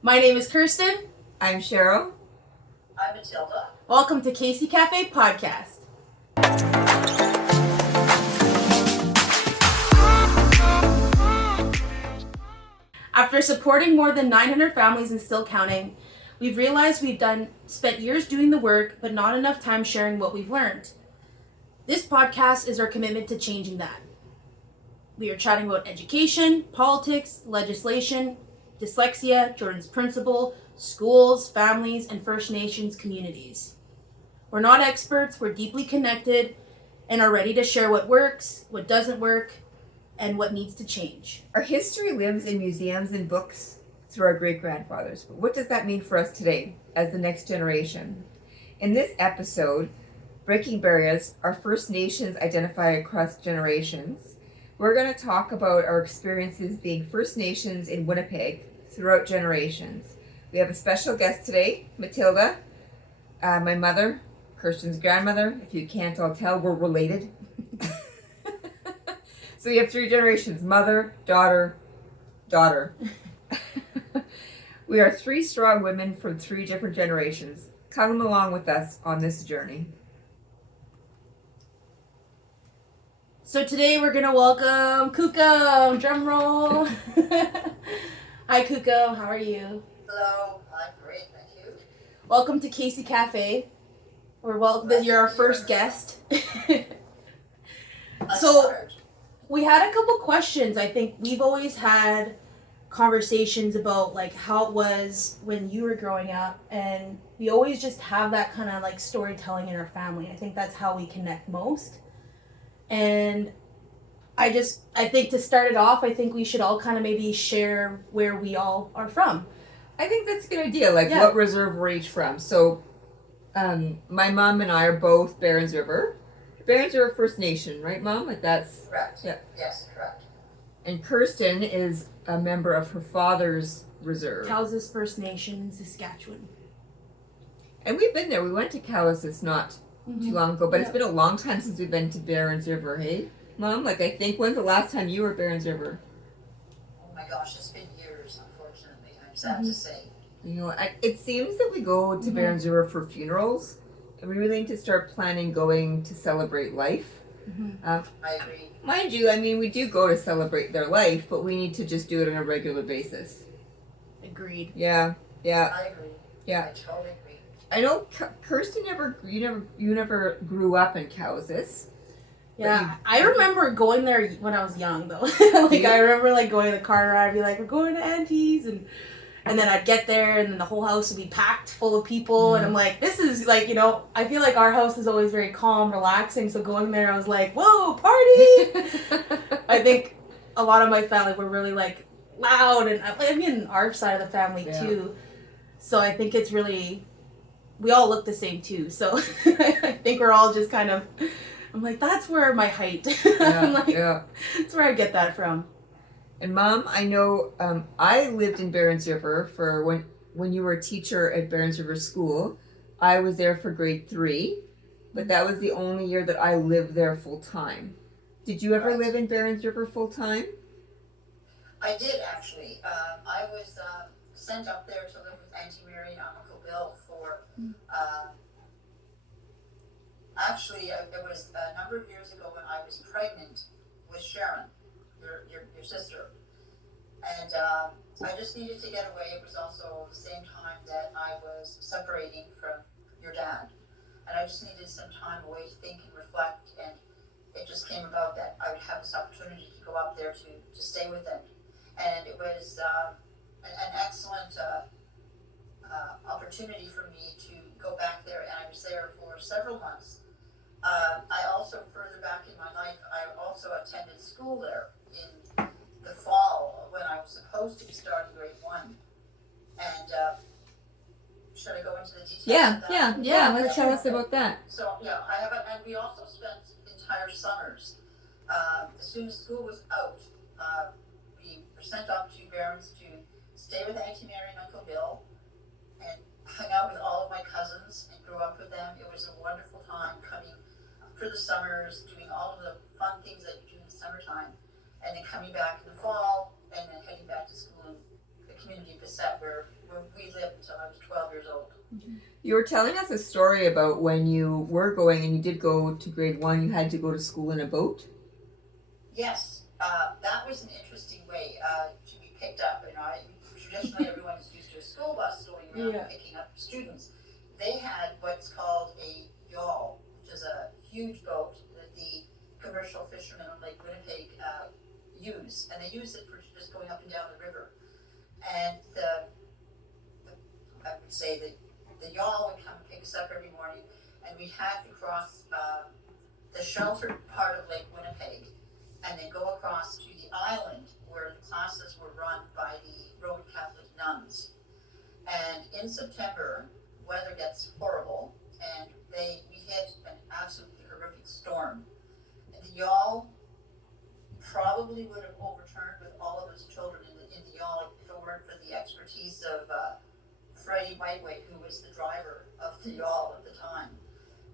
My name is Kirsten. I'm Cheryl. I'm Matilda. Welcome to Casey Cafe Podcast. After supporting more than 900 families and still counting, we've realized spent years doing the work, but not enough time sharing what we've learned. This podcast is our commitment to changing that. We are chatting about education, politics, legislation, dyslexia, Jordan's Principle, schools, families, and First Nations communities. We're not experts, we're deeply connected, and are ready to share what works, what doesn't work, and what needs to change. Our history lives in museums and books through our great-grandfathers. But what does that mean for us today as the next generation? In this episode, Breaking Barriers, our First Nations identify across generations, we're going to talk about our experiences being First Nations in Winnipeg throughout generations. We have a special guest today, Matilda, my mother, Kirsten's grandmother. If you can't all tell, we're related. So we have three generations, mother, daughter. We are three strong women from three different generations. Come along with us on this journey. So today we're gonna welcome Kuko. Drum roll. Hi Kuko, how are you? Hello, I'm great, thank you. Welcome to Casey Cafe. You're our first guest. I'm So- honored. We had a couple questions. I think we've always had conversations about like how it was when you were growing up, and we always just have that kind of like storytelling in our family. I think that's how we connect most. And I think to start it off, I think we should all kind of maybe share where we all are from. I think that's a good idea, like Yeah. what reserve we're each from. So my mom and I are both Barons River. Barons River First Nation, right, Mom? Like that's... Correct. Yeah. Yes, correct. And Kirsten is a member of her father's reserve. Cowes First Nation, Saskatchewan. And we've been there. We went to Cowes not too long ago, but it's Yeah. been a long time since we've been to Barons River, hey? Mom, like I think, when's the last time you were at Barons River? Oh my gosh, it's been years, unfortunately, I'm sad to say. You know, it seems that we go to Barons River for funerals, and we really need to start planning going to celebrate life. I agree. Mind you, I mean, we do go to celebrate their life, but we need to just do it on a regular basis. Agreed. Yeah. I agree. Yeah. I totally agree. I know Kirsten you never grew up in Cowes. Yeah, I remember going there when I was young though. Like I remember like going to the car ride, I'd be like, we're going to Auntie's, and then I'd get there and then the whole house would be packed full of people, and I'm like, this is like, you know, I feel like our house is always very calm, relaxing, so going there I was like, whoa, party! I think a lot of my family were really like loud, and I mean our side of the family too. So I think it's really, we all look the same too. So I think we're all just kind of, I'm like, that's where my height. I'm like, that's where I get that from. And Mom, I know I lived in Barons River for when you were a teacher at Barons River School. I was there for grade 3, but that was the only year that I lived there full time. Did you ever live in Barons River full time? I did actually. I was sent up there to live with Auntie Mary and Uncle Bill for, actually it was a number of years ago when I was pregnant with Sharon, your sister. And I just needed to get away. It was also the same time that I was separating from your dad. And I just needed some time away to think and reflect. And it just came about that I would have this opportunity to go up there to stay with them. And it was an excellent opportunity for me to go back there. And I was there for several months. I also, further back in my life, I also attended school there in the fall when I was supposed to be starting grade 1. And should I go into the details of that? Yeah. Let's tell us about that. So yeah, I have, and we also spent entire summers. As soon as school was out, we were sent up to Barons to stay with Auntie Mary and Uncle Bill, and hung out with all of my cousins and grew up with them. It was a wonderful time coming for the summers, doing all of the fun things that you do in the summertime, and then coming back in the fall, and then heading back to school in the community of Bissett where we lived until I was 12 years old. You were telling us a story about when you were going, and you did go to grade 1, you had to go to school in a boat? Yes, that was an interesting way to be picked up. Traditionally everyone is used to a school bus going around picking up students. They had what's called a yawl, which is a huge boat that the commercial fishermen on Lake Winnipeg use, and they use it for just going up and down the river. And I would say the yawl would come and pick us up every morning, and we'd have to cross the sheltered part of Lake Winnipeg, and then go across to the island where the classes were run by the Roman Catholic nuns. And in September, weather gets horrible, and we hit an absolutely horrific storm. And the yawl probably would have overturned with all of those children in the yawl if it weren't for the expertise of Freddie Whiteway, who was the driver of the yawl at the time.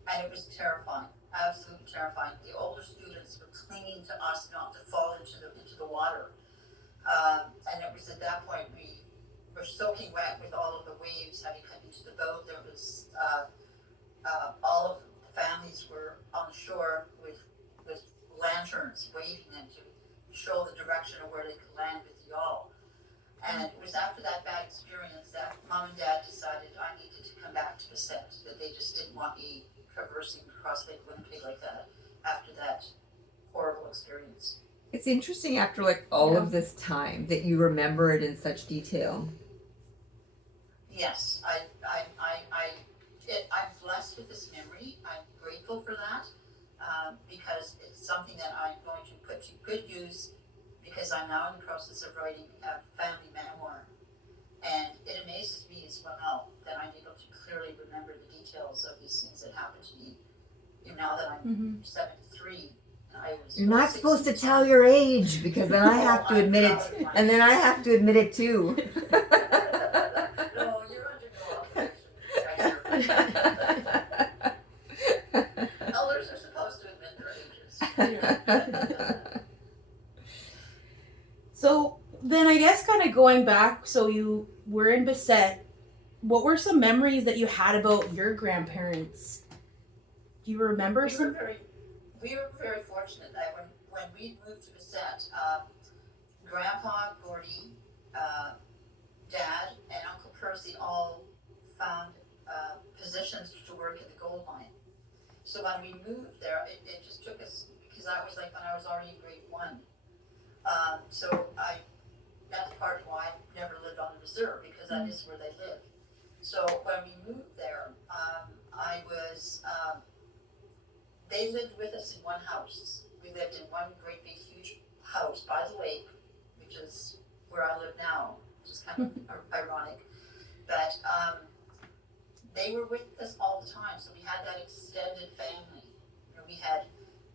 And it was terrifying, absolutely terrifying. The older students were clinging to us not to fall into the water. And it was at that point we were soaking wet with all of the waves having come into the boat. There was all of the families were on the shore with lanterns waving them to show the direction of where they could land with the yawl. And it was after that bad experience that Mom and Dad decided I needed to come back to Bissett, that they just didn't want me traversing across Lake Winnipeg like that after that horrible experience. It's interesting after like all of this time that you remember it in such detail. Yes, I'm blessed with this memory. I'm grateful for that because it's something that I'm going to put to good use because I'm now in the process of writing a family memoir. And it amazes me as well that I'm able to clearly remember the details of these things that happened to me. Now that I'm 73, I was. You're not supposed to tell your age because then I have to admit it, and then I have to admit it too. No, you're under no obligation. Elders are supposed to admit their ages. So then I guess kind of going back, so you were in Bissett, what were some memories that you had about your grandparents? Do you remember some? We were very fortunate that when we moved to Bissett, Grandpa, Gordy, Dad, and Uncle Percy all found positions to work at the gold mine. So when we moved there, it just took us, because that was like when I was already in grade 1. So that's part of why I never lived on the reserve, because that is where they lived. So when we moved there, they lived with us in one house. We lived in one great big huge house by the lake, which is where I live now, which is kind of ironic. But they were with us all the time, so we had that extended family. We had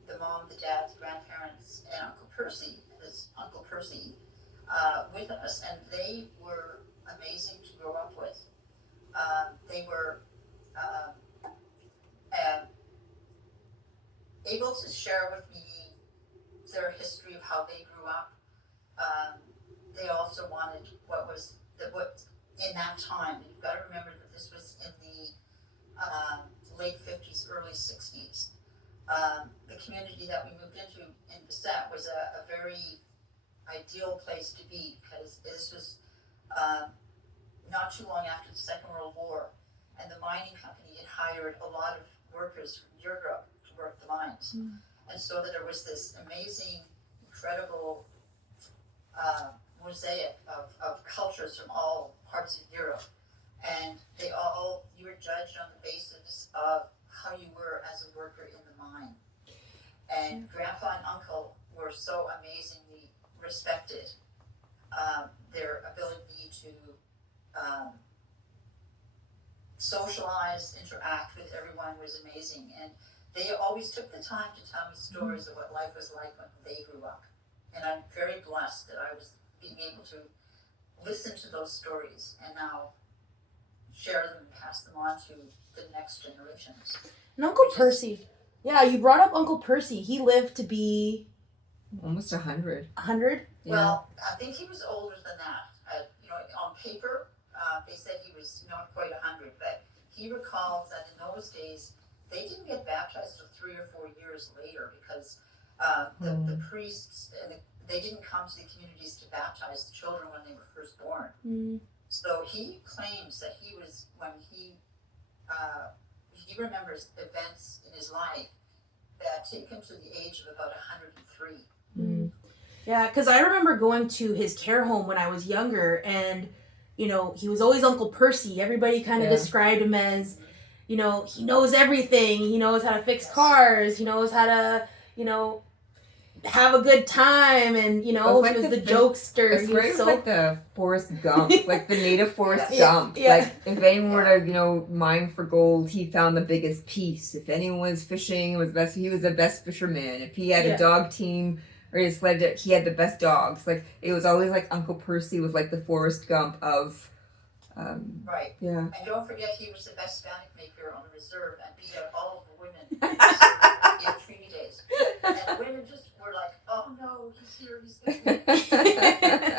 the mom, the dad, the grandparents, and Uncle Percy, with us, and they were amazing to grow up with. They were able to share with me their history of how they grew up. They also wanted what in that time. You've got to remember that this was in the late 50s, early 60s. The community that we moved into in Bissett was a very ideal place to be, because this was not too long after the Second World War, and the mining company had hired a lot of workers from Europe to work the mines. And so that there was this amazing, incredible mosaic of cultures from all parts of Europe. And you were judged on the basis of how you were as a worker in the mine. And Grandpa and Uncle were so amazingly respected. Their ability to socialize, interact with everyone was amazing. And they always took the time to tell me stories of what life was like when they grew up. And I'm very blessed that I was being able to listen to those stories and now share them and pass them on to the next generations. And Uncle Percy. Yeah, you brought up Uncle Percy. He lived to be almost 100. 100? Yeah. Well, I think he was older than that. On paper. They said he was not quite 100, but he recalls that in those days they didn't get baptized till 3 or 4 years later because the priests they didn't come to the communities to baptize the children when they were first born. Mm. So he claims that he was when he remembers events in his life that take him to the age of about 103. Mm. Yeah, because I remember going to his care home when I was younger, and you know, he was always Uncle Percy. Everybody kind of described him as, you know, he knows everything. He knows how to fix cars. He knows how to, you know, have a good time, and you know, he was the jokester. He was like the Forrest Gump, like the native Forrest Gump. Yeah. Like if anyone were to, you know, mine for gold, he found the biggest piece. If anyone was fishing, he was the best fisherman. If he had a dog team or he sled, he had the best dogs. Like it was always like Uncle Percy was like the Forrest Gump of. Right. Yeah. And don't forget, he was the best Spanish maker on the reserve and beat out all of the women in treaty days. And the women just were like, "Oh no, he's here, he's going to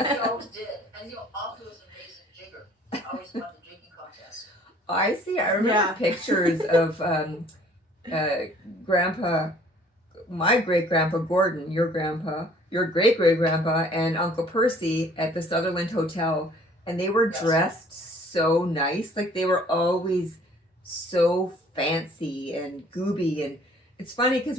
He always did. And he also was an amazing jigger. Always won the jigging contest. I see. I remember pictures of Grandpa, my great-grandpa Gordon, your great-great-grandpa, and Uncle Percy at the Sutherland Hotel. And they were dressed so nice. Like they were always so fancy and gooby. And it's funny because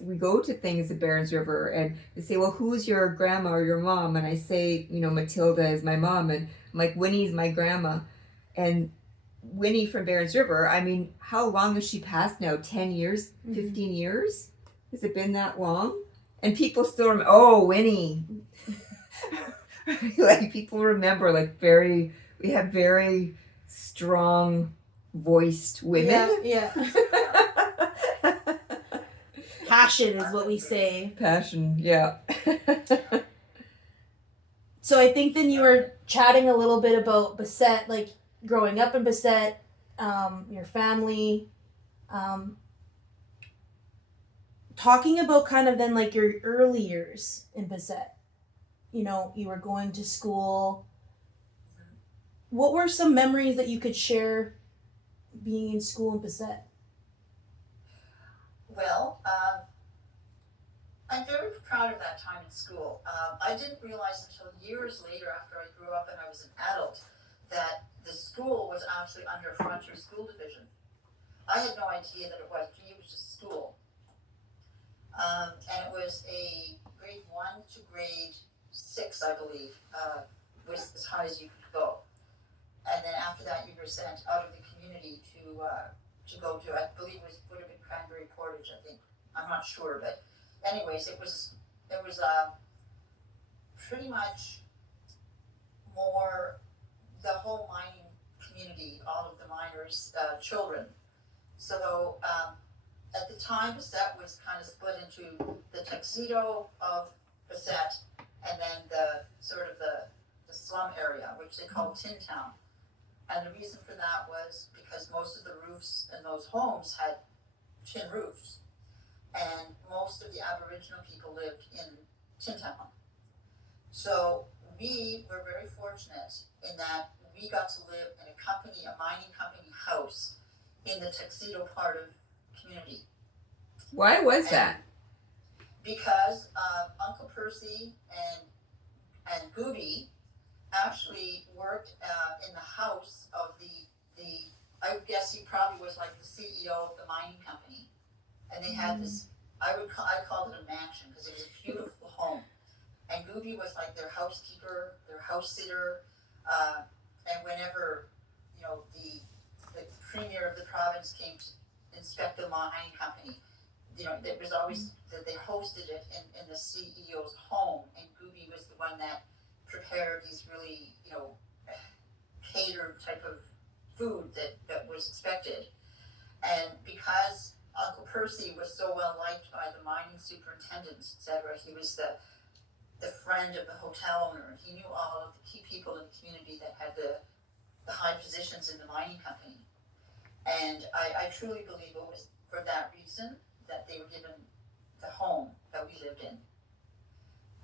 we go to things at Barons River and they say, well, who's your grandma or your mom? And I say, you know, Matilda is my mom. And I'm like, Winnie's my grandma. And Winnie from Barons River, I mean, how long has she passed now? 10 years? 15 years? Has it been that long? And people still remember, oh, Winnie. Like people remember, like we have very strong voiced women. Yeah. Passion is what we say. Passion, yeah. So I think then you were chatting a little bit about Bessette, like growing up in Bessette, your family, talking about kind of then like your early years in Bessette. You know, you were going to school. What were some memories that you could share being in school in Bessette? Well, I'm very proud of that time in school. I didn't realize until years later, after I grew up and I was an adult, that the school was actually under Frontier School Division. I had no idea that it was. It was just school. And it was a grade 1 to grade 6, I believe, was as high as you could go. And then after that, you were sent out of the community to go to, I believe it would have been Cranberry Portage, I think. I'm not sure, but anyways, it was pretty much more the whole mining community, all of the miners' children. So at the time, Bessette was kind of split into the tuxedo of Bessette and then the sort of the slum area, which they called Tin Town. And the reason for that was because most of the roofs in those homes had tin roofs. And most of the Aboriginal people lived in Tin Town. So we were very fortunate in that we got to live in a mining company house in the tuxedo part of the community. Why was that? Because Uncle Percy and Gooby actually worked in the house of the I guess he probably was like the CEO of the mining company, and they had this. I called it a mansion because it was a beautiful home, and Gooby was like their housekeeper, their house sitter, and whenever the premier of the province came to inspect the mining company, it was always that they hosted it in the CEO's home, and Gooby was the one that prepared these really, catered type of food that was expected. And because Uncle Percy was so well liked by the mining superintendents, etc., he was the friend of the hotel owner. He knew all of the key people in the community that had the high positions in the mining company. And I truly believe it was for that reason that they were given the home that we lived in.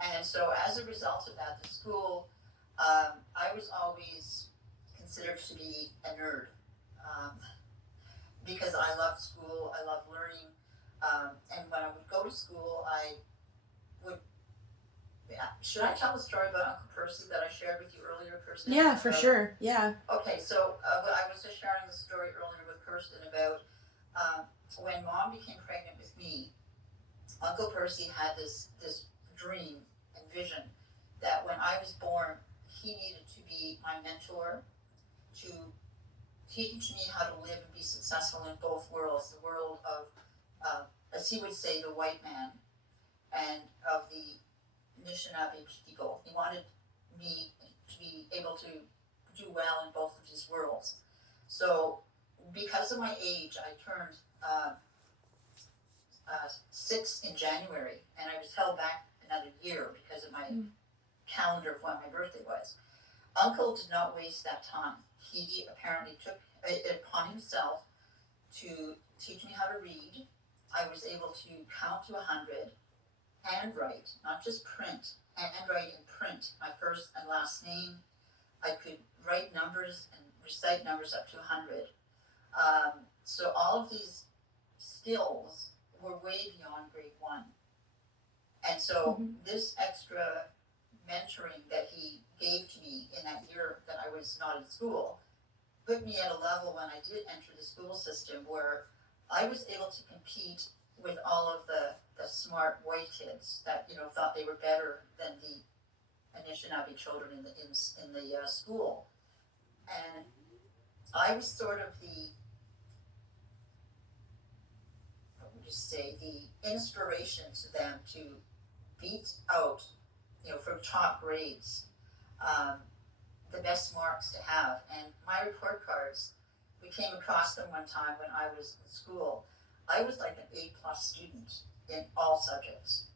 And so as a result of that, the school I was always considered to be a nerd um, because I loved school, I loved learning. And when I would go to school, I would. Yeah, should I tell the story about Uncle Percy that I shared with you earlier, Kirsten? Yeah, for sure. Yeah. Okay, so I was just sharing the story earlier with Kirsten about when Mom became pregnant with me. Uncle Percy had this dream and vision that when I was born, he needed to be my mentor to teach me how to live and be successful in both worlds, the world of, as he would say, the white man, and of the Anishinaabe people. He wanted me to be able to do well in both of these worlds. So, because of my age, I turned 6 in January, and I was held back another year because of my calendar of when my birthday was. Uncle did not waste that time. He apparently took it upon himself to teach me how to read. I was able to count to 100, handwrite, not just print, handwrite and print my first and last name. I could write numbers and recite numbers up to 100. So all of these skills were way beyond grade 1. And so this extra mentoring that he gave to me in that year that I was not in school put me at a level when I did enter the school system where I was able to compete with all of the smart white kids that thought they were better than the Anishinaabe children in the school, and I was sort of the inspiration to them to beat out from top grades, the best marks to have. And my report cards, we came across them one time when I was in school. I was like an A+ student in all subjects.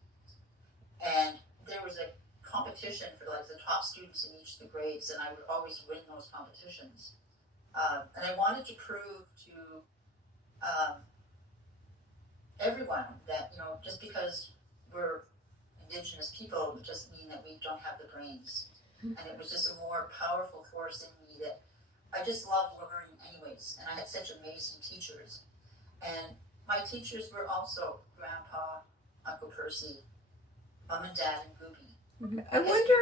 And there was a competition for like the top students in each of the grades, and I would always win those competitions. And I wanted to prove to everyone that, just because we're Indigenous people, it doesn't mean that we don't have the brains. And it was just a more powerful force in me that I just loved learning anyways. And I had such amazing teachers. And my teachers were also Grandpa, Uncle Percy, Mom and Dad, and Gooby. I wonder.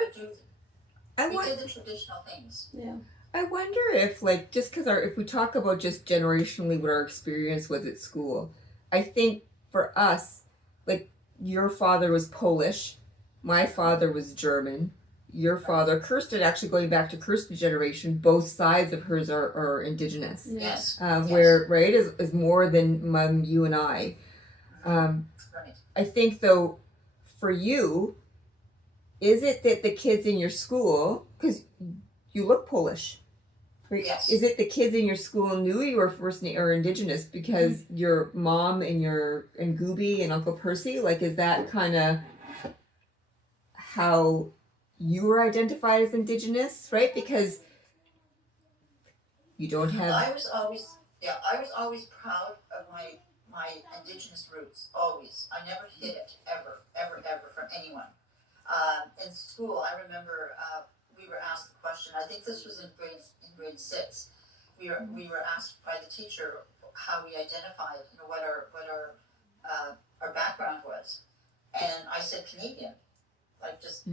We did the traditional things. Yeah. I wonder if, like, just because if we talk about just generationally what our experience was at school, I think for us, like, your father was Polish, my father was German, your father, Kirsten, actually going back to Kirsten's generation, both sides of hers are Indigenous. Yes. Where, right, is more than Mom, you and I. Right. I think, though, for you, is it that the kids in your school, because you look Polish, right? Yes. Is it the kids in your school knew you were or Indigenous because your mom and Gooby and Uncle Percy, like, is that kind of how you were identified as Indigenous, right? Because you don't have. I was always proud of my Indigenous roots. Always. I never hid it ever from anyone. In school, I remember we were asked the question. I think this was in grade 6. We were asked by the teacher how we identified, what our background was, and I said Canadian, like just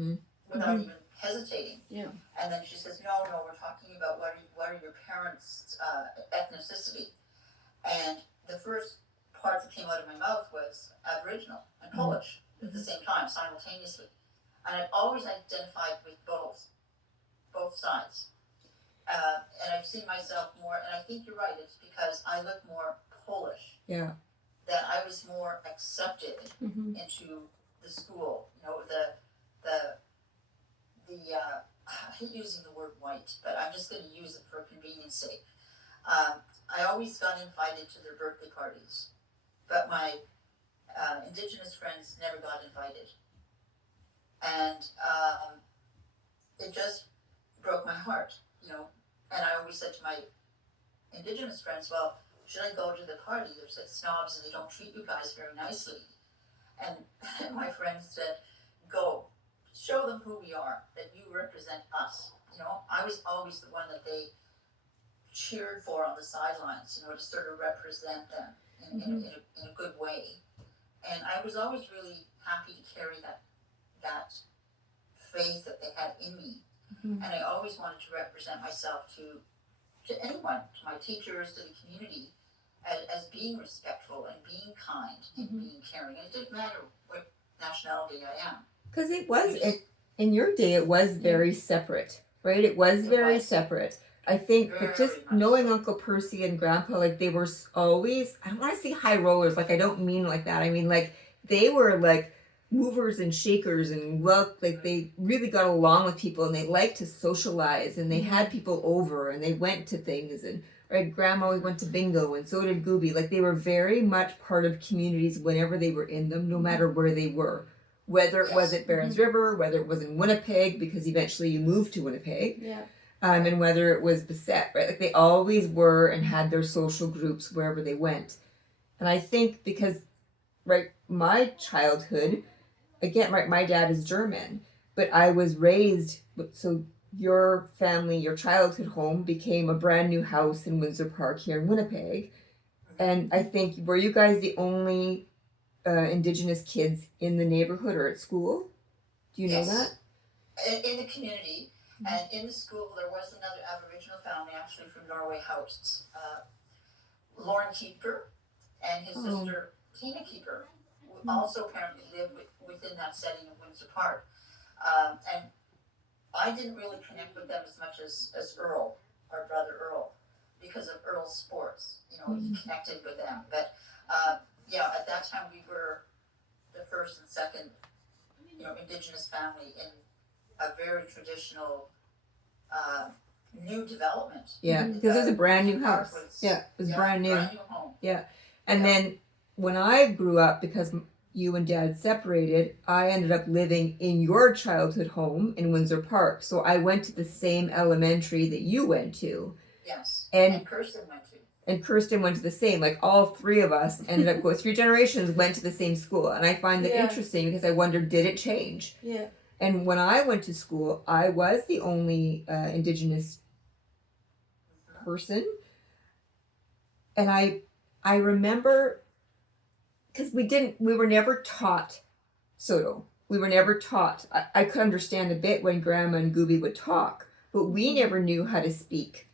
without even hesitating. Yeah. And then she says, no, we're talking about what are your parents' ethnicity, and the first part that came out of my mouth was Aboriginal and Polish at the same time, simultaneously. And I've always identified with both sides. And I've seen myself more, and I think you're right, it's because I look more Polish. Yeah. That I was more accepted into the school. I hate using the word white, but I'm just going to use it for convenience sake. I always got invited to their birthday parties, but my Indigenous friends never got invited. And it just broke my heart, And I always said to my Indigenous friends, well, should I go to the party? They're such snobs and they don't treat you guys very nicely. And my friends said, go, show them who we are, that you represent us. I was always the one that they cheered for on the sidelines, to sort of represent them in a good way. And I was always really happy to carry that faith that they had in me. And I always wanted to represent myself to anyone, to my teachers, to the community, as being respectful and being kind and being caring. And it didn't matter what nationality I am. Because in your day, it was very separate, right? It was very separate. I think that just knowing Uncle Percy and Grandpa, like they were always, I don't want to say high rollers, like I don't mean like that. I mean like they were like movers and shakers and like they really got along with people and they liked to socialize and they had people over and they went to things and right, Grandma always went to bingo and so did Gooby. Like they were very much part of communities whenever they were in them, no matter where they were. Whether it was at Barons River, whether it was in Winnipeg, because eventually you moved to Winnipeg. Yeah. And whether it was Beset, right? Like they always were and had their social groups wherever they went. And I think because, right, my childhood, again, right, my dad is German, but I was raised, so your family, your childhood home became a brand new house in Windsor Park here in Winnipeg. And I think, were you guys the only Indigenous kids in the neighborhood or at school? Do you know that? In the community. And in the school, there was another Aboriginal family, actually from Norway House, Lauren Keeper and his sister Tina Keeper, who also apparently lived within that setting of Windsor Park. And I didn't really connect with them as much as Earl, our brother Earl, because of Earl's sports. He connected with them. But at that time we were the first and second, Indigenous family in a very traditional new development. Yeah, because it was a brand new house. It was brand new. Brand new home. Yeah. And then when I grew up, because you and Dad separated, I ended up living in your childhood home in Windsor Park. So I went to the same elementary that you went to. Yes. And Kirsten went to. And Kirsten went to the same. Like all three of us ended up going, 3 generations went to the same school. And I find that interesting because I wondered, did it change? Yeah. And when I went to school, I was the only Indigenous person. And I remember, because we were never taught Soto. We were never taught. I could understand a bit when Grandma and Gooby would talk, but we never knew how to speak.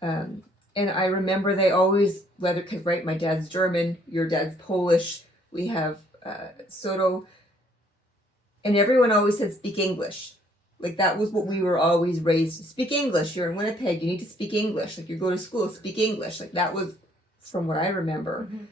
And I remember they always, because right, my dad's German, your dad's Polish, we have Soto, and everyone always said speak English. Like that was what we were always raised. Speak English. You're in Winnipeg. You need to speak English. Like you go to school, speak English. Like that was from what I remember. Mm-hmm.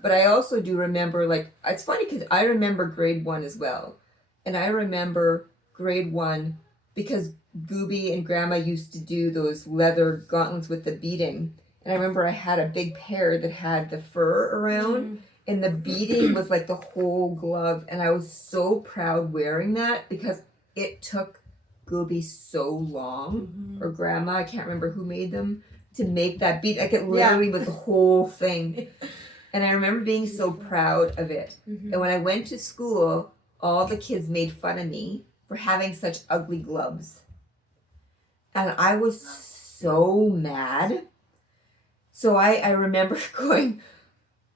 But I also do remember, like, it's funny because I remember grade 1 as well. And I remember grade 1 because Gooby and Grandma used to do those leather gauntlets with the beading. And I remember I had a big pair that had the fur around. Mm-hmm. And the beading was like the whole glove. And I was so proud wearing that because it took Gooby so long, or Grandma, I can't remember who made them, to make that bead. Like it literally was the whole thing. And I remember being so proud of it. Mm-hmm. And when I went to school, all the kids made fun of me for having such ugly gloves. And I was so mad. So I remember going,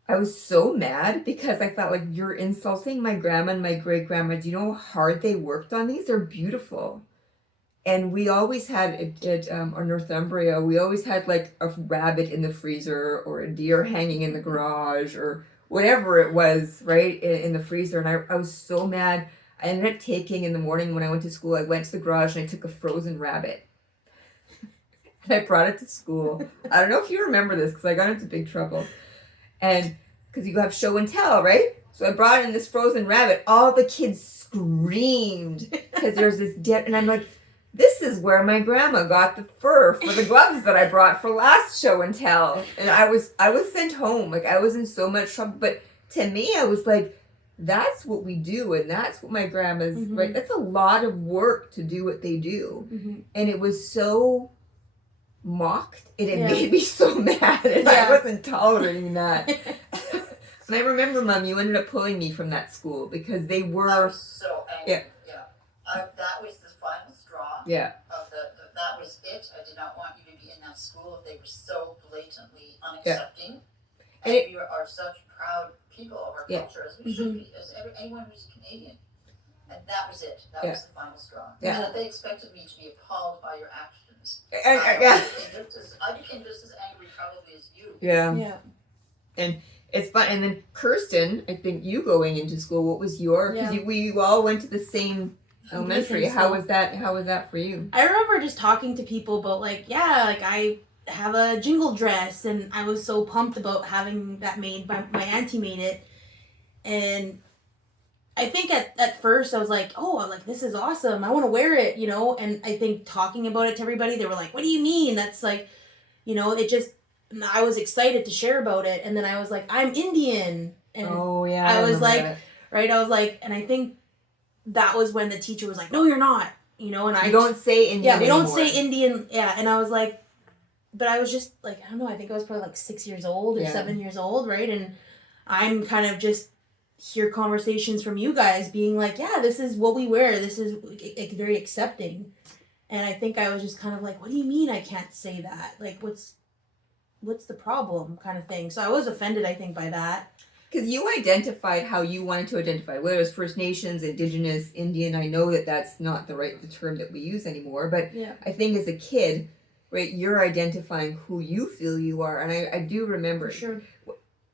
I was so mad because I felt like you're insulting my grandma and my great-grandma. Do you know how hard they worked on these? They're beautiful. And we always had at our Northumbria, we always had like a rabbit in the freezer or a deer hanging in the garage or whatever it was, right, in the freezer. And I was so mad. I ended up taking, in the morning when I went to school, I went to the garage and I took a frozen rabbit. And I brought it to school. I don't know if you remember this because I got into big trouble. And because you have show and tell, right? So I brought in this frozen rabbit. All the kids screamed because there's this dead. And I'm like, this is where my grandma got the fur for the gloves that I brought for last show and tell. And I was sent home. Like I was in so much trouble. But to me, I was like, that's what we do. And that's what my grandma's, right? That's a lot of work to do what they do. Mm-hmm. And it was so mocked, and it made me so mad, and I wasn't tolerating that. And I remember, Mom, you ended up pulling me from that school because they were. I was so angry. That was the final straw. Yeah. Of that was it. I did not want you to be in that school if they were so blatantly unaccepting. And we are such proud people of our culture, as we should be, as anyone who's Canadian. And that was it. That was the final straw. And if they expected me to be appalled by your actions, I became just as angry probably as you. Yeah. And it's fun. And then Kirsten, I think you going into school, what was your, because we all went to the same elementary. How was that for you? I remember just talking to people about I have a jingle dress, and I was so pumped about having that made. My auntie made it, and I think at first I was like, oh, this is awesome. I want to wear it, And I think talking about it to everybody, they were like, what do you mean? That's it just. I was excited to share about it, and then I was like, I'm Indian, and I was like, that. Right? I was like, and I think that was when the teacher was like, no, you're not, and I don't say Indian. Yeah, we don't anymore. say Indian. Yeah, and I was like, but I was just like, I don't know. I think I was probably 6 years old or 7 years old, right? And I'm kind of just hear conversations from you guys being like, yeah, this is what we wear. This is very accepting, and I think I was just kind of like, what do you mean I can't say that? Like, what's the problem kind of thing. So I was offended, I think, by that. Because you identified how you wanted to identify, whether it was First Nations, Indigenous, Indian. I know that that's not the term that we use anymore, but I think as a kid, right, you're identifying who you feel you are. And I do remember, For sure.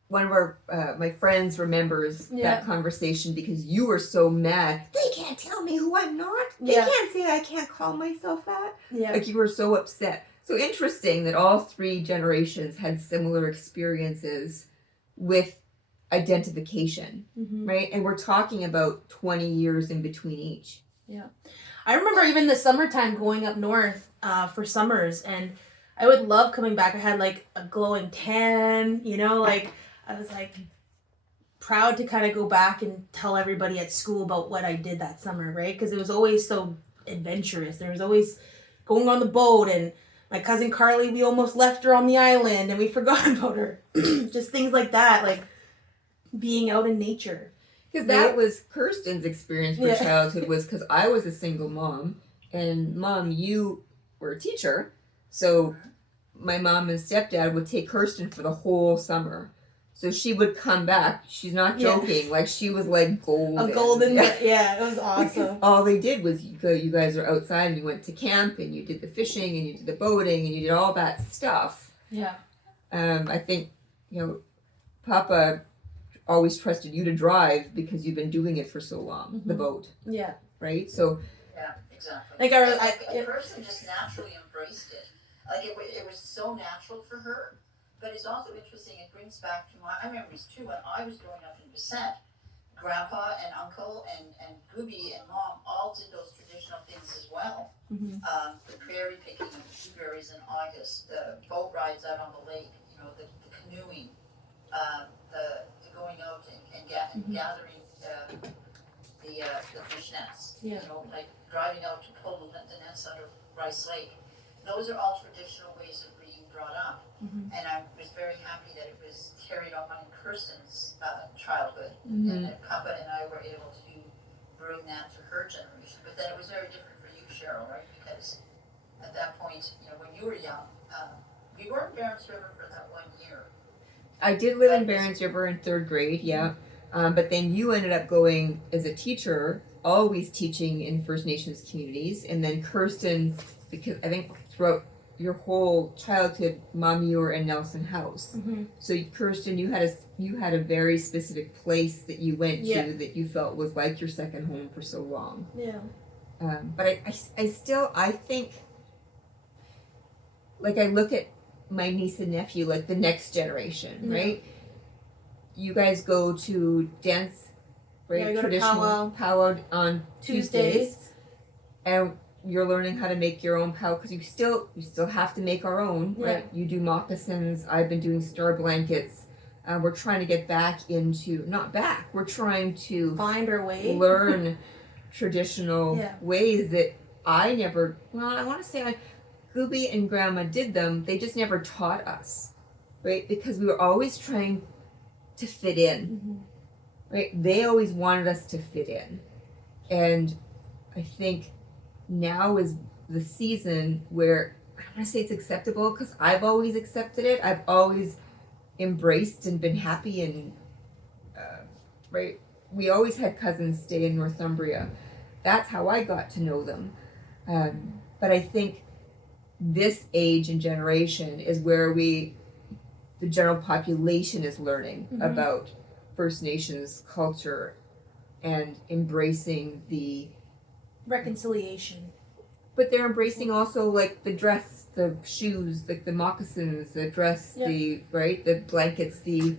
One of our, my friends remembers that conversation because you were so mad. They can't tell me who I'm not. They can't say I can't call myself that. Yeah. Like you were so upset. So interesting that all three generations had similar experiences with identification, right? And we're talking about 20 years in between each. Yeah. I remember even the summertime going up north for summers, and I would love coming back. I had a glowing tan, I was proud to kind of go back and tell everybody at school about what I did that summer, right? Because it was always so adventurous. There was always going on the boat, and my cousin Carly, we almost left her on the island and we forgot about her. Just things like that, being out in nature. Because that was Kirsten's experience for childhood, was because I was a single mom, and Mom, you were a teacher, so my mom and stepdad would take Kirsten for the whole summer. So she would come back. She's not joking. She was golden. A golden, it was awesome. Because all they did was you guys are outside and you went to camp and you did the fishing and you did the boating and you did all that stuff. Yeah. I think, Papa always trusted you to drive because you've been doing it for so long, the boat. Yeah. Right? So. Yeah, exactly. A person just naturally embraced it. It was so natural for her. But it's also interesting, it brings back to my memories too, when I was growing up in Bissett. Grandpa and Uncle and Gooby and Mom all did those traditional things as well. The prairie picking of the blueberries in August, the boat rides out on the lake, the canoeing, the going out and gathering the fish nets, driving out to pull the nets out of Rice Lake. Those are all traditional ways of being brought up. And I was very happy that it was carried on in Kirsten's childhood, and that Papa and I were able to bring that to her generation. But then it was very different for you, Cheryl, right? Because at that point, when you were young, you were in Barons River for that 1 year. I did live in Barons River in 3rd grade, but then you ended up going as a teacher, always teaching in First Nations communities, and then Kirsten, because I think throughout your whole childhood, Mom, you were in Nelson House. So Kirsten, you had a very specific place that you went to that you felt was like your second home for so long. Yeah. But I think, I look at my niece and nephew, the next generation, right? You guys go to dance, right? Traditional powwow on Tuesdays. And you're learning how to make your own powwow, because we still have to make our own, right? You do moccasins. I've been doing star blankets. We're trying to get back into, we're trying to find our way, learn traditional ways that I want to say Gooby and Grandma did them. They just never taught us, right? Because we were always trying to fit in, right? They always wanted us to fit in. And I think now is the season where I want to say it's acceptable because I've always accepted it. I've always embraced and been happy and right. We always had cousins stay in Northumbria. That's how I got to know them. But I think this age and generation is where the general population is learning about First Nations culture and embracing the reconciliation. But they're embracing also like the dress, the shoes, like the moccasins, the dress, the blankets, the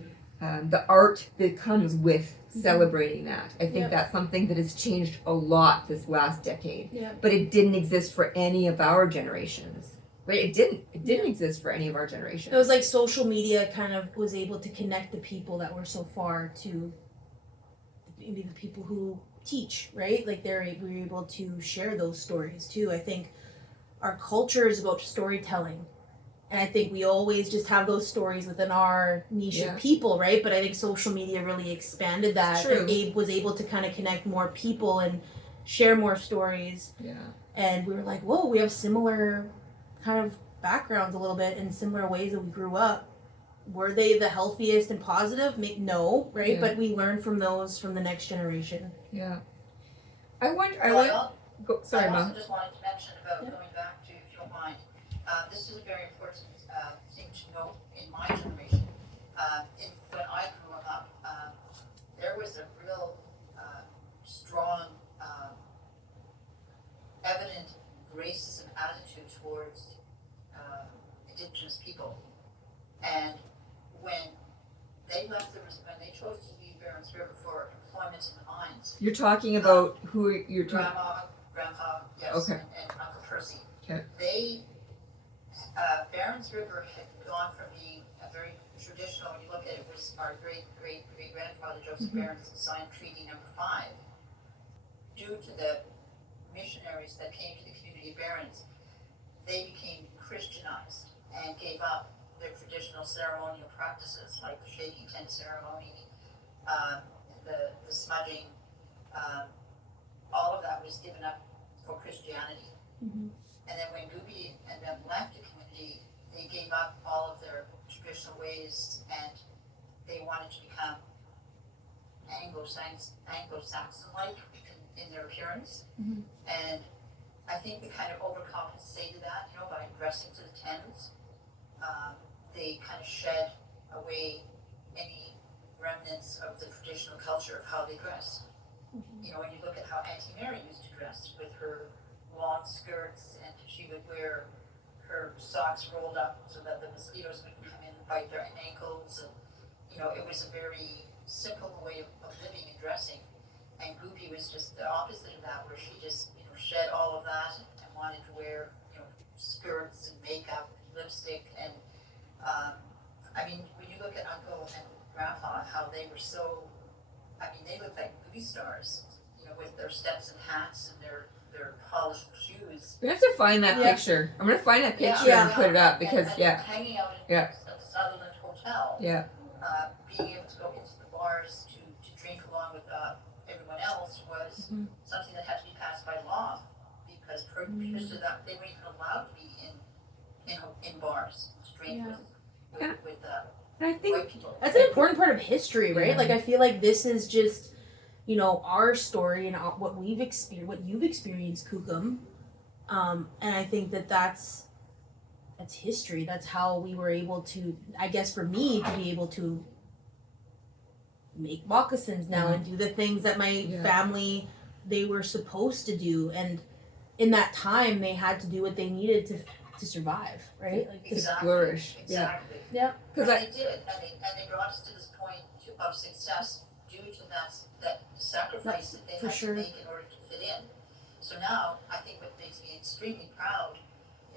art that comes with celebrating that. I think that's something that has changed a lot this last decade. Yeah. But it didn't exist for any of our generations. Right? It didn't exist for any of our generations. It was like social media kind of was able to connect the people that were so far to maybe the people who teach, right? Like we were able to share those stories too. I think our culture is about storytelling. And I think we always just have those stories within our niche of people, right? But I think social media really expanded that. And Abe was able to kind of connect more people and share more stories. Yeah. And we were like, whoa, we have similar kind of backgrounds a little bit in similar ways that we grew up. Were they the healthiest and positive? No, right? Yeah. But we learned from those from the next generation. Yeah. I wonder. Sorry, Mom. I also just wanted to mention about going back to, if you don't mind, this is a very important thing to note in my generation. When I grew up, there was a real strong, evident racism attitude towards Indigenous people. And when they chose to leave Barons River for employment in the mines. You're talking about who you're talking about? Grandpa, yes, okay. and Uncle Percy. Okay. Barons River had gone from being a very traditional, when you look at it, was our great-grandfather, Joseph Barons, signed Treaty Number 5. Due to the missionaries that came to the community of Barons, they became Christianized and gave up their traditional ceremonial practices like the shaking tent ceremony, the smudging, all of that was given up for Christianity. And then when Gooby and them left the community, they gave up all of their traditional ways and they wanted to become Anglo-Saxon-like in their appearance. And I think they kind of overcompensated that, by dressing to the tens. They kind of shed away any remnants of the traditional culture of how they dress. When you look at how Auntie Mary used to dress with her long skirts, and she would wear her socks rolled up so that the mosquitoes wouldn't come in and bite their ankles. And, it was a very simple way of living and dressing. And Goopy was just the opposite of that, where she just, shed all of that and wanted to wear, skirts and makeup and lipstick. And, when you look at Uncle and Grandpa, how they were so, they looked like movie stars, with their Stetson hats and their polished shoes. We have to find that picture. I'm going to find that picture and put it up because, and hanging out at the Sutherland Hotel. Yeah. Being able to go into the bars to drink along with everyone else was something that had to be passed by law because previous to that they weren't even allowed to be in bars to drink with I think white people. That's an important part of history, right? Yeah. Like I feel like this is just our story and what we've experienced, what you've experienced, Kukum, and I think that's history. That's how we were able to, I guess, for me to be able to make moccasins now and do the things that my family they were supposed to do, and in that time they had to do what they needed to survive, right? Like to flourish. Exactly. Yeah. Because they did, and they brought us to this point of success due to that sacrifice that they had to make in order to fit in. So now, I think what makes me extremely proud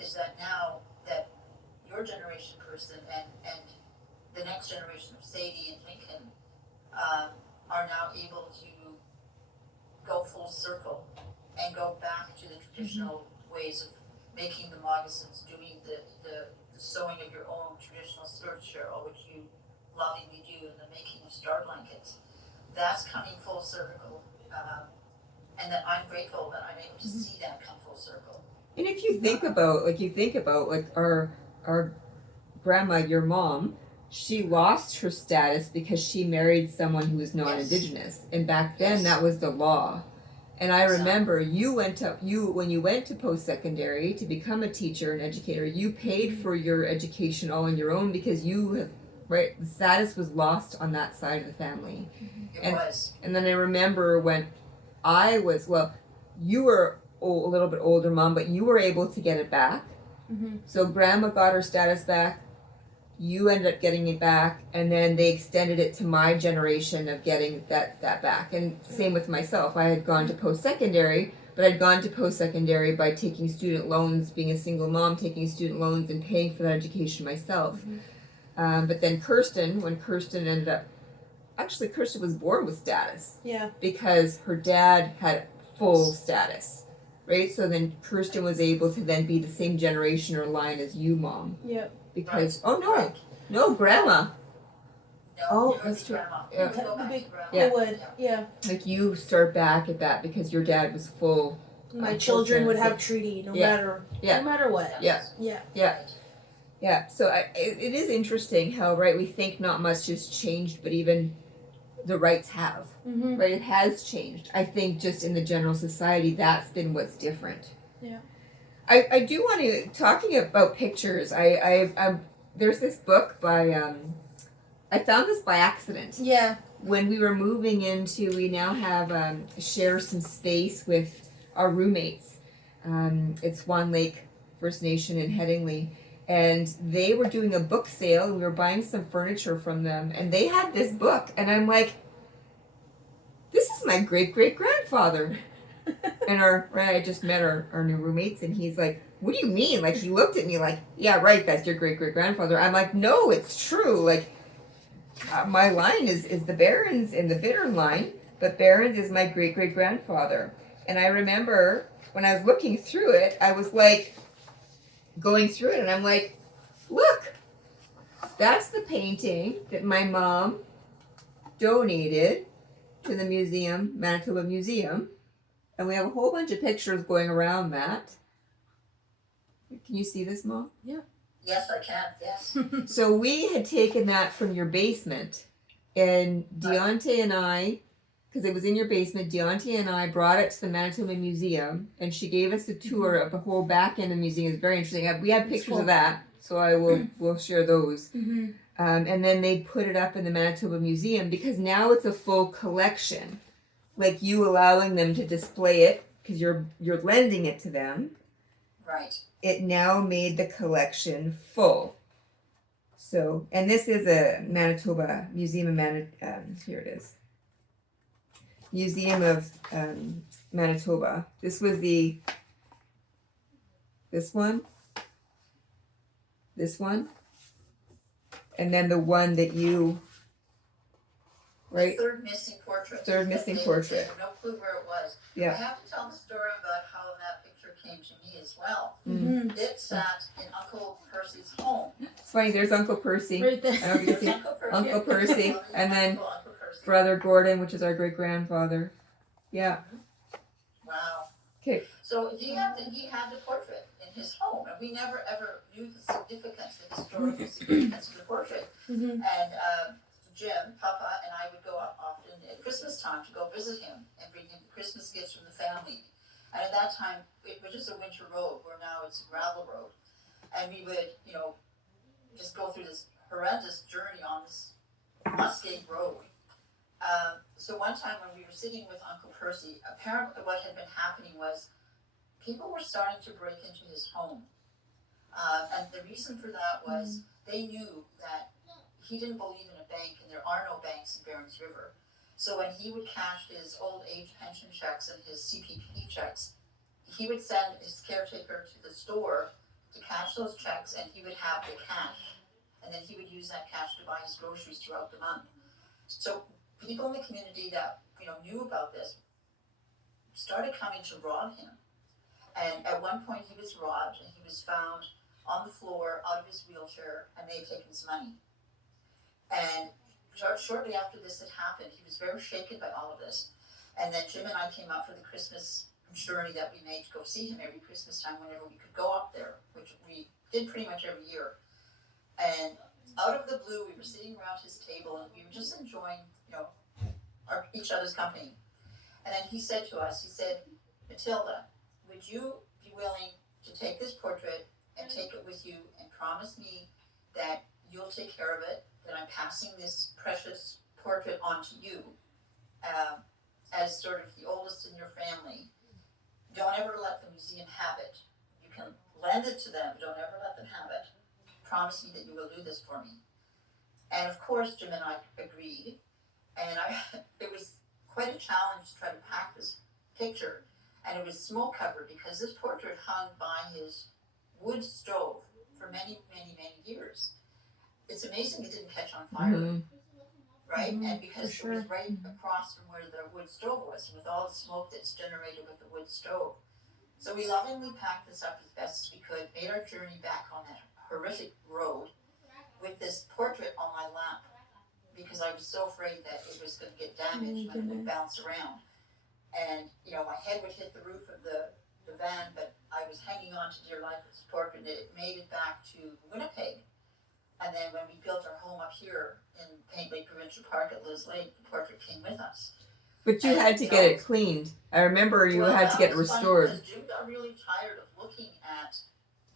is that now that your generation person and the next generation of Sadie and Lincoln are now able to go full circle and go back to the traditional ways of making the moccasins, doing the sewing of your own traditional skirt, Cheryl, which you lovingly do, and the making of star blankets. That's coming full circle, and that I'm grateful that I'm able to see that come full circle. And if you think about, like our grandma, your mom, she lost her status because she married someone who was non-indigenous, and back then that was the law. And I remember when you went to post-secondary to become a teacher and educator, you paid for your education all on your own because the status was lost on that side of the family. It was. And then I remember when you were a little bit older, Mom, but you were able to get it back. Mm-hmm. So Grandma got her status back. You ended up getting it back, and then they extended it to my generation of getting that back. And same with myself. I had gone to post-secondary, but I'd gone to post-secondary by taking student loans, being a single mom, taking student loans and paying for that education myself. Mm-hmm. But then Kirsten was born with status. Yeah. Because her dad had full status, right? So then Kirsten was able to then be the same generation or line as you, Mom. Yep. Because Right. no, Grandma. No, Oh, it would that's be true. grandma. Yeah. It would go back to grandma. Yeah. It would. Yeah. Like you start back at that because your dad was full. My full children would status. have treaty no Yeah. matter Yeah. no matter what. Yeah. Yeah. Yeah. So it is interesting how we think not much has changed, but even the rights have. Mm-hmm. Right, it has changed. I think just in the general society, that's been what's different. Yeah. I do want to talking about pictures. I there's this book by I found this by accident. Yeah. When we were moving into, we now have share some space with our roommates. It's Swan Lake First Nation in Headingley, and they were doing a book sale, and we were buying some furniture from them, and they had this book, and I'm like, this is my great grandfather. And I just met our new roommates, and he's like, what do you mean? Like, he looked at me like, yeah, right, that's your great grandfather. I'm like, no, it's true. Like, my line is the Barons in the Bittern line, but Barons is my great grandfather. And I remember when I was looking through it, I was like, going through it, and I'm like, look, that's the painting that my mom donated to the museum, Manitoba Museum. And we have a whole bunch of pictures going around that. Can you see this, Mom? Yes, I can. Yes. So we had taken that from your basement, and Deontay and I, because it was in your basement, Deontay and I brought it to the Manitoba Museum, and she gave us a tour of the whole back end of the museum. It's very interesting. We have pictures of that, so we'll share those. Mm-hmm. And then they put it up in the Manitoba Museum because now it's a full collection. Like you allowing them to display it because you're lending it to them. Right. It now made the collection full. So, and this is a Manitoba Museum of here it is. Museum of Manitoba. This was this one, and then the one that you, right? The third missing portrait. Third missing They portrait. had no clue where it was. Yeah. I have to tell the story about how that picture came to me as well. Mm-hmm. It sat in Uncle Percy's home. It's funny, there's Uncle Percy, Right there. I don't know if you can see Uncle Percy, and then Uncle Percy. Brother Gordon, which is our great grandfather. Yeah. Wow. Okay. So he had the portrait in his home, and we never ever knew the significance, the historical significance of the portrait. Mm-hmm. And Jim, Papa, and I would go up often at Christmas time to go visit him and bring him Christmas gifts from the family. And at that time, it was just a winter road, where now it's a gravel road. And we would, just go through this horrendous journey on this Muskeg Road. So one time when we were sitting with Uncle Percy, apparently what had been happening was people were starting to break into his home. And the reason for that was they knew that he didn't believe in a bank, and there are no banks in Barons River. So when he would cash his old age pension checks and his CPP checks, he would send his caretaker to the store to cash those checks, and he would have the cash. And then he would use that cash to buy his groceries throughout the month. So people in the community that knew about this started coming to rob him. And at one point he was robbed, and he was found on the floor out of his wheelchair, and they had taken his money. And shortly after this had happened, he was very shaken by all of this. And then Jim and I came up for the Christmas journey that we made to go see him every Christmas time whenever we could go up there, which we did pretty much every year. And out of the blue, we were sitting around his table and we were just enjoying, each other's company. And then he said to us, he said, Matilda, would you be willing to take this portrait and take it with you and promise me that you'll take care of it, that I'm passing this precious portrait on to you as sort of the oldest in your family. Don't ever let the museum have it. You can lend it to them, but don't ever let them have it. Promise me that you will do this for me. And of course, Jim and I agreed. And it was quite a challenge to try to pack this picture. And it was smoke covered because this portrait hung by his wood stove for many, many, many years. It's amazing it didn't catch on fire, right? And because it was right across from where the wood stove was, with all the smoke that's generated with the wood stove. So we lovingly packed this up as best as we could, made our journey back on that horrific road with this portrait on my lap because I was so afraid that it was going to get damaged when it would bounce around. And, my head would hit the roof of the van, but I was hanging on to dear life with this portrait. It made it back to Winnipeg. And then when we built our home up here in Paint Lake Provincial Park at Liz Lake, the portrait came with us. But you had to get it cleaned. I remember you had to get it restored. Because Jim got really tired of looking at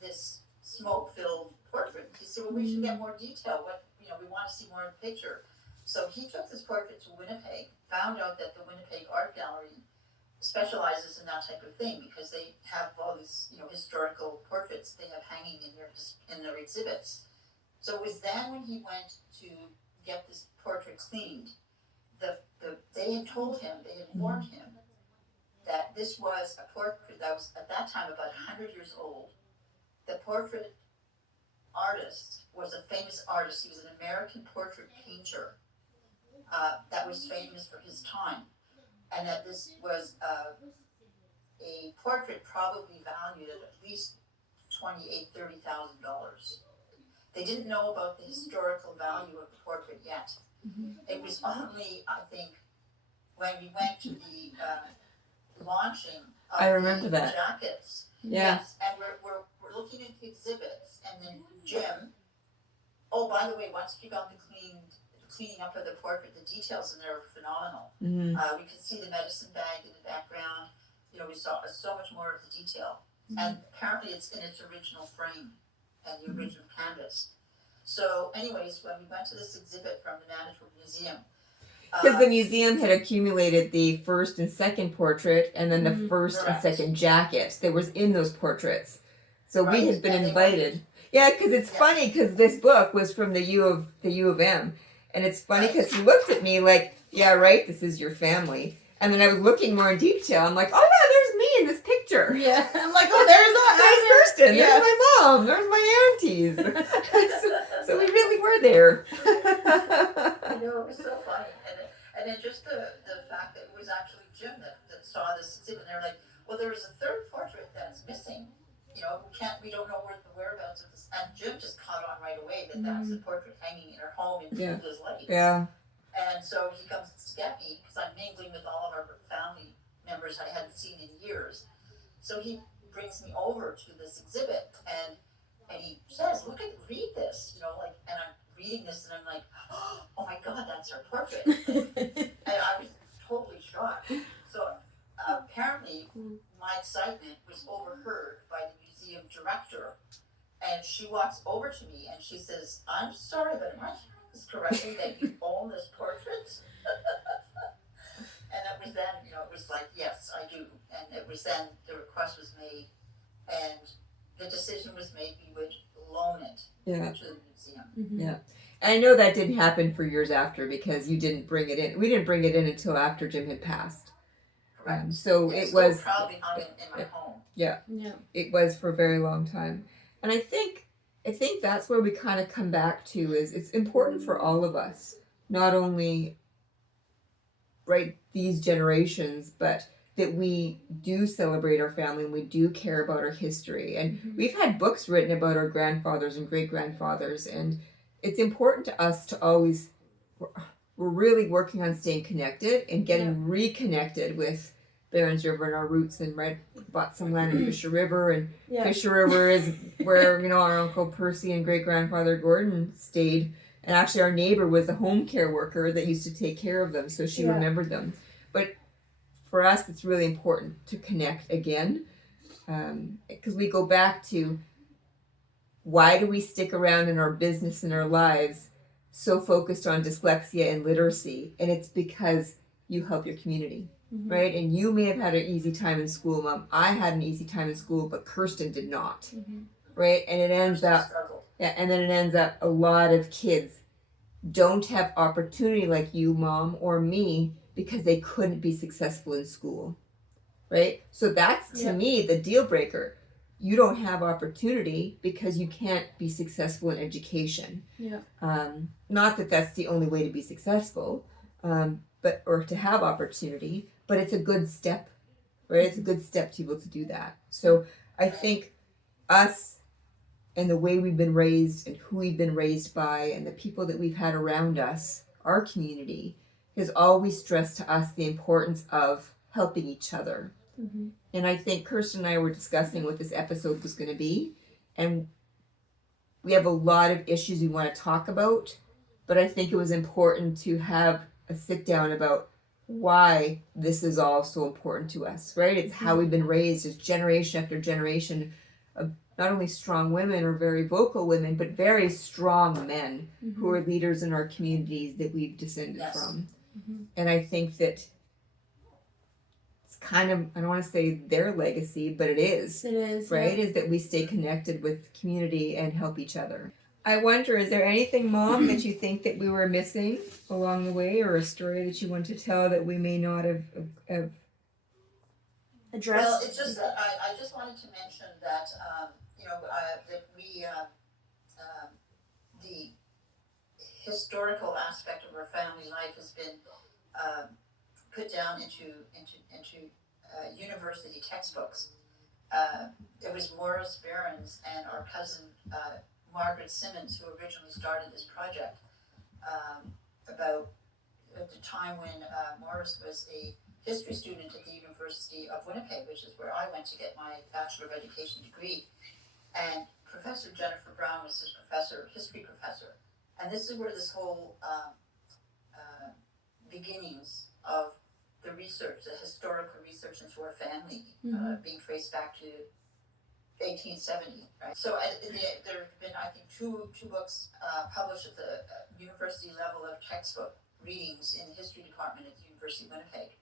this smoke-filled portrait. He said, well, we should get more detail. We want to see more of the picture. So he took this portrait to Winnipeg, found out that the Winnipeg Art Gallery specializes in that type of thing because they have all these, historical portraits they have hanging in their exhibits. So it was then when he went to get this portrait cleaned, they had told him, they had informed him that this was a portrait that was at that time about 100 years old. The portrait artist was a famous artist. He was an American portrait painter that was famous for his time. And that this was a portrait probably valued at least $28,000-$30,000. They didn't know about the historical value of the portrait yet. It was only, I think, when we went to the launching of the jackets. Yeah. Yes, and we're looking at the exhibits, and then Jim. Oh, by the way, once we got the cleaning up of the portrait, the details in there were phenomenal. We could see the medicine bag in the background. We saw so much more of the detail, and apparently it's in its original frame and the original canvas. So, anyways, when we went to this exhibit from the Manitoba Museum, because the museum had accumulated the first and second portrait, and then the first and second jacket that was in those portraits. So we had been invited. Yeah, because it's funny because this book was from the U of M, and it's funny because he looked at me like, "Yeah, right. This is your family." And then I was looking more in detail. I'm like, "Oh yeah, there's me in this picture." Yeah, I'm like, "Oh, there's Kirsten. There's my mom. There's my aunties." so we really were there. It was so funny. And then just the fact that it was actually Jim that saw this exhibit, and they're like, well, there was a third portrait that's missing. We don't know where the whereabouts of this. And Jim just caught on right away that that's the portrait hanging in her home in Liz Lake. Yeah. And so he comes to get me because I'm mingling with all of our family members I hadn't seen in years. So he brings me over to this exhibit and he says, read this, and I'm reading this and I'm like, oh my God, that's her portrait. And I was totally shocked. So apparently my excitement was overheard by the museum director, and she walks over to me and she says, I'm sorry, but am I hearing this correctly that you own this portrait? And it was then, it was like, yes, I do. And it was then the request was made and the decision was made we would loan it to the museum. Yeah. And I know that didn't happen for years after because you didn't bring it in. We didn't bring it in until after Jim had passed. Correct. So it's it was proudly hung in my home. Yeah. It was for a very long time. And I think that's where we kind of come back to is it's important for all of us, not only these generations, but that we do celebrate our family and we do care about our history. And we've had books written about our grandfathers and great-grandfathers, and it's important to us to always, we're really working on staying connected and getting reconnected with Barons River and our roots, and bought some land in Fisher River, and Yeah. Fisher River is where our Uncle Percy and great grandfather Gordon stayed. And actually, our neighbor was a home care worker that used to take care of them, so she Yeah. remembered them. But for us, it's really important to connect again, because we go back to why do we stick around in our business and our lives so focused on dyslexia and literacy? And it's because you help your community, right? And you may have had an easy time in school, Mom. I had an easy time in school, but Kirsten did not, right? And it ends up, Struggle. and then it ends up a lot of kids don't have opportunity like you, Mom, or me, because they couldn't be successful in school, right? So that's, to me, the deal breaker. You don't have opportunity because you can't be successful in education. Yeah. Not that that's the only way to be successful, or to have opportunity, but it's a good step, right? It's a good step to be able to do that. So I think us and the way we've been raised and who we've been raised by and the people that we've had around us, our community, has always stressed to us the importance of helping each other. And I think Kirsten and I were discussing what this episode was going to be, and we have a lot of issues we want to talk about, but I think it was important to have a sit down about why this is all so important to us, right? It's how we've been raised as generation after generation of not only strong women or very vocal women, but very strong men who are leaders in our communities that we've descended from. And I think that it's kind of, I don't want to say their legacy, but it is. It is. Right? Is that we stay connected with community and help each other. I wonder, is there anything, Mom, that you think that we were missing along the way, or a story that you want to tell that we may not have Addressed. Well, it's just that I just wanted to mention that that we the historical aspect of our family life has been put down into university textbooks. It was Morris Barons and our cousin Margaret Simmons who originally started this project about at the time when Morris was a history student at the University of Winnipeg, which is where I went to get my Bachelor of Education degree. And Professor Jennifer Brown was his history professor. And this is where this whole beginnings of the research, the historical research into our family, being traced back to 1870, right? So there have been, I think, two books published at the university level of textbook readings in the history department at the University of Winnipeg.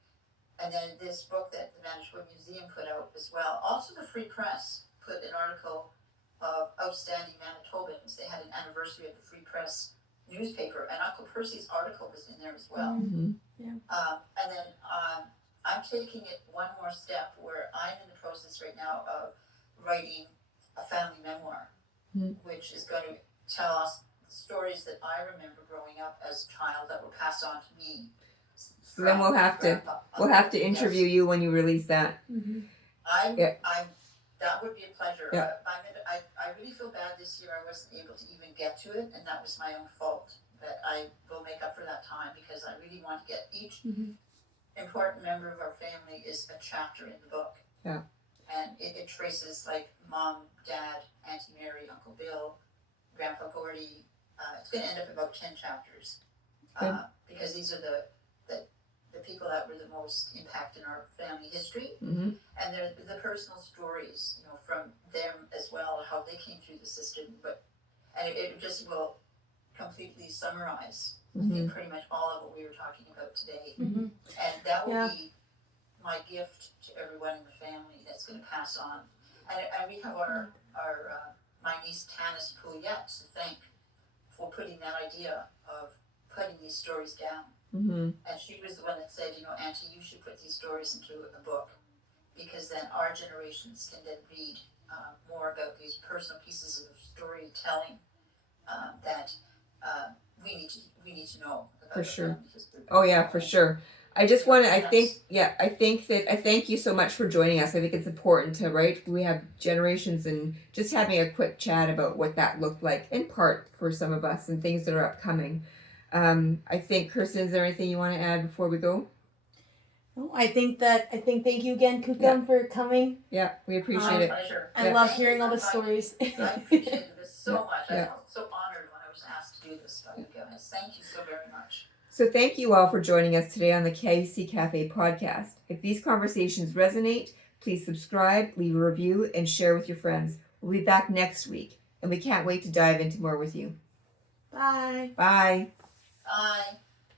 And then this book that the Manitoba Museum put out as well. Also the Free Press put an article of outstanding Manitobans. They had an anniversary of the Free Press newspaper, and Uncle Percy's article was in there as well. And then I'm taking it one more step where I'm in the process right now of writing a family memoir, which is going to tell us the stories that I remember growing up as a child that were passed on to me. So then we'll have to interview you when you release that. That would be a pleasure. Yeah. I really feel bad this year I wasn't able to even get to it, and that was my own fault. But I will make up for that time because I really want to get each important member of our family is a chapter in the book. Yeah. And it traces like Mom, Dad, Auntie Mary, Uncle Bill, Grandpa Gordy. It's going to end up about 10 chapters because these are the people that were the most impact in our family history, and they're the personal stories, from them as well, how they came through the system. And it just will completely summarize, I think, pretty much all of what we were talking about today, and that will be my gift to everyone in the family that's going to pass on. And we have our my niece Tanis Pouliot to thank for putting that idea of putting these stories down. And she was the one that said, Auntie, you should put these stories into a book, because then our generations can then read more about these personal pieces of storytelling that we need to know about. For sure. Family history. Oh yeah, for sure. I just want to, I thank you so much for joining us. I think it's important to, right? We have generations, and just having a quick chat about what that looked like in part for some of us and things that are upcoming. I think, Kirsten, is there anything you want to add before we go? Oh, I think thank you again, Kukam, for coming. Yeah, we appreciate My it. pleasure. I Yeah. love Thank you hearing for all the inviting stories. me. I appreciated this so much. I Yeah. felt so honored when I was asked to do this by you guys. Thank you so very much. So thank you all for joining us today on the KC Cafe podcast. If these conversations resonate, please subscribe, leave a review, and share with your friends. We'll be back next week, and we can't wait to dive into more with you. Bye. Bye. Bye.